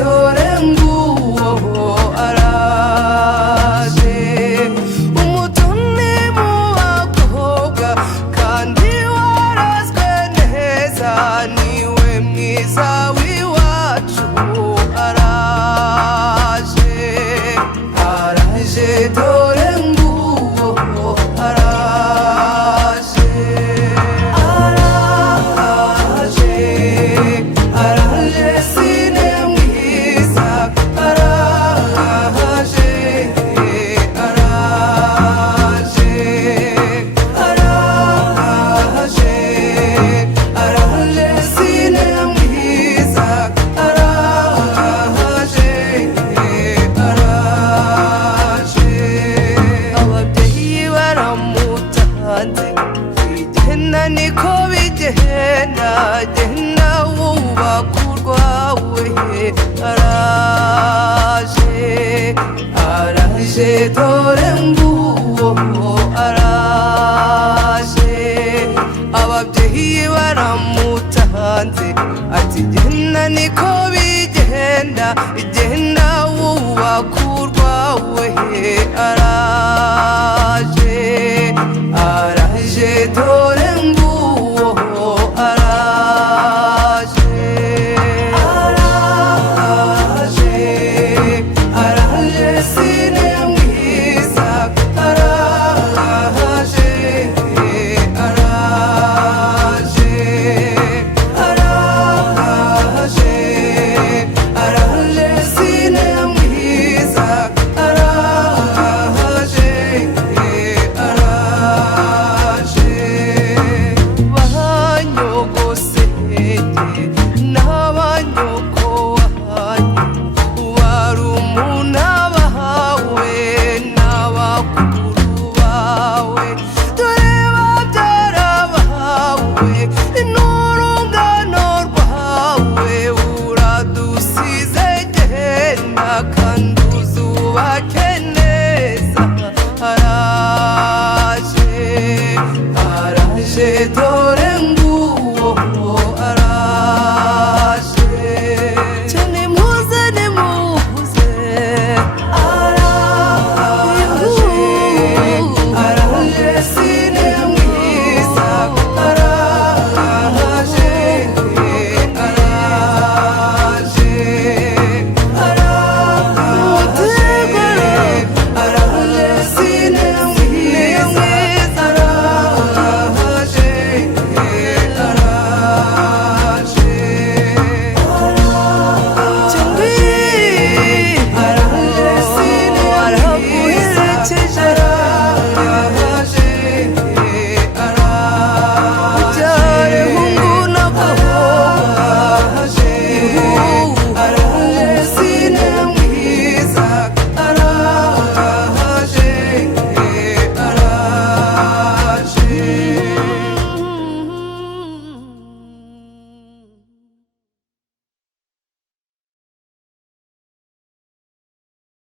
dore nguwo araje umutoni mu bakobwa kandi warazwe neza niwe mwiza w'iwacu araje araje dore nguwo araje araje araje sine mwiza araje araje araje araje sine mwiza araje araje ababyeyi baramutanze bigenda niko bigenda genda wubaka urwawe araje araje dore nguwo araje ababyeyi baramutanze ati genda niko bigenda genda wubaka urwawe araje araje dore